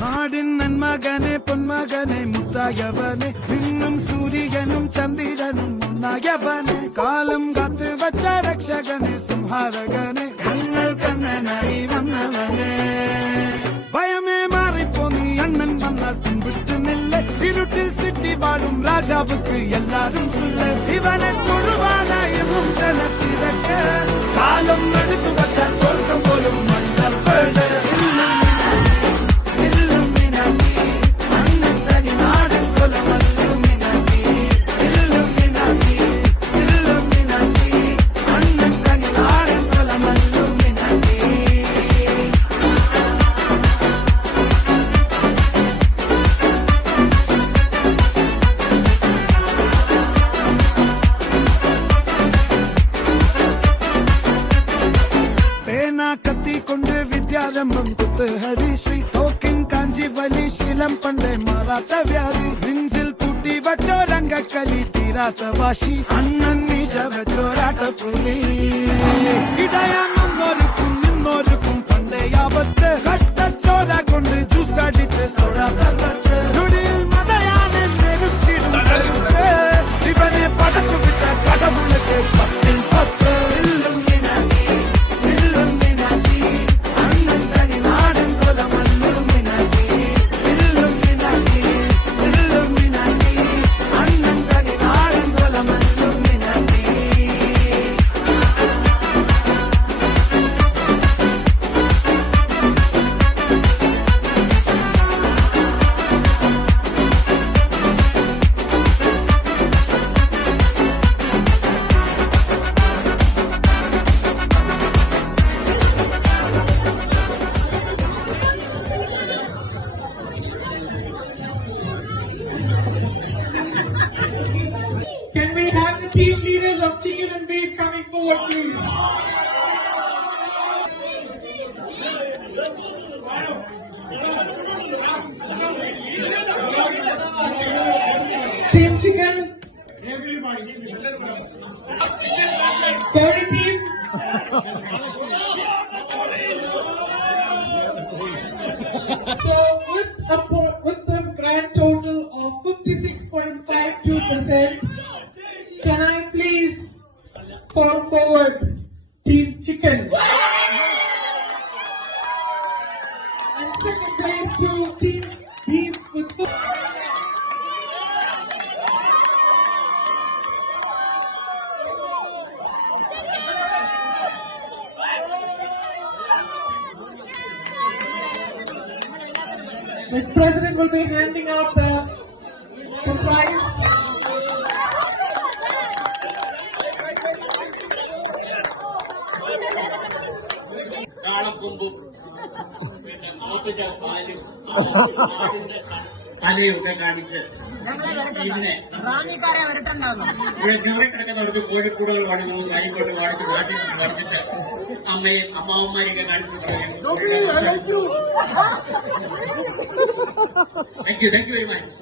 നാടിൻ നന്മകനെ പൊന്മകനെ മുത്തായവനെ നിന്നും സൂര്യനും ചന്ദ്രനും ഒന്നായവനെ കാലം കാത്ത് വച്ച രക്ഷകനെ സംഹാരകനെ ഞങ്ങൾ കണ്ണനായി വന്നവനെ ഭയമേ മാറിപ്പോ നീ അണ്ണൻ വന്നാൽ തുമ്പിട്ടുന്നില്ല ഇരുട്ടിൽ സിറ്റി വാഴും രാജാവുക്ക് എല്ലാരും സുല്ല ഇവനെ തൊഴുവാനായും ജനത്തിരക്ക് കാലം എടുത്തു വച്ചാൽ സ്വർഗം പോലും മണ്ണപ്പേട് കത്തിക്കൊണ്ട് വിദ്യാരംഭം കുത്ത് ഹരിശ്രീ തോക്കിൻ കാഞ്ചി വലി ശീലം പണ്ടേ മാറാത്ത വ്യാധി നെഞ്ചിൽ പൂട്ടി വച്ചോരംഗക്കലി തീരാത്ത വാശി അണ്ണൻ മീശ വെച്ചോരാട്ട പുലി ഇടയാങ്ങൊന്നൊരുക്കും നിന്നൊരുക്കും പണ്ടേ ആപത്ത് കട്ടച്ചോര കൊണ്ട് ജ്യൂസ് അടിച്ച് സോഡ സർബത്ത് നുടിയിൽ മതയാനെ മെരുക്കിടും കരുത്ത് ഇവനെ പടച്ചു വിട്ട കടവുളക്ക് 10-10 Can we have the team leaders of Chicken and Beef coming forward, please? Team Chicken. Cody team. So with the grand total of 56.52%, can I please call forward Team Chicken? And second place to Team Beef with The President will be handing out the prize. തലയൊക്കെ കാണിച്ച് പിന്നെ ചെറിയ കിടക്കുന്നവർക്ക് കോഴിക്കൂടുകൾ കാണിക്കുന്നു കൈകൊണ്ട് കാണിച്ച് നാട്ടിൽ കാണിച്ചിട്ട് അമ്മാവന്മാരെയൊക്കെ കാണിച്ചു താങ്ക് യു വെരി മച്ച്.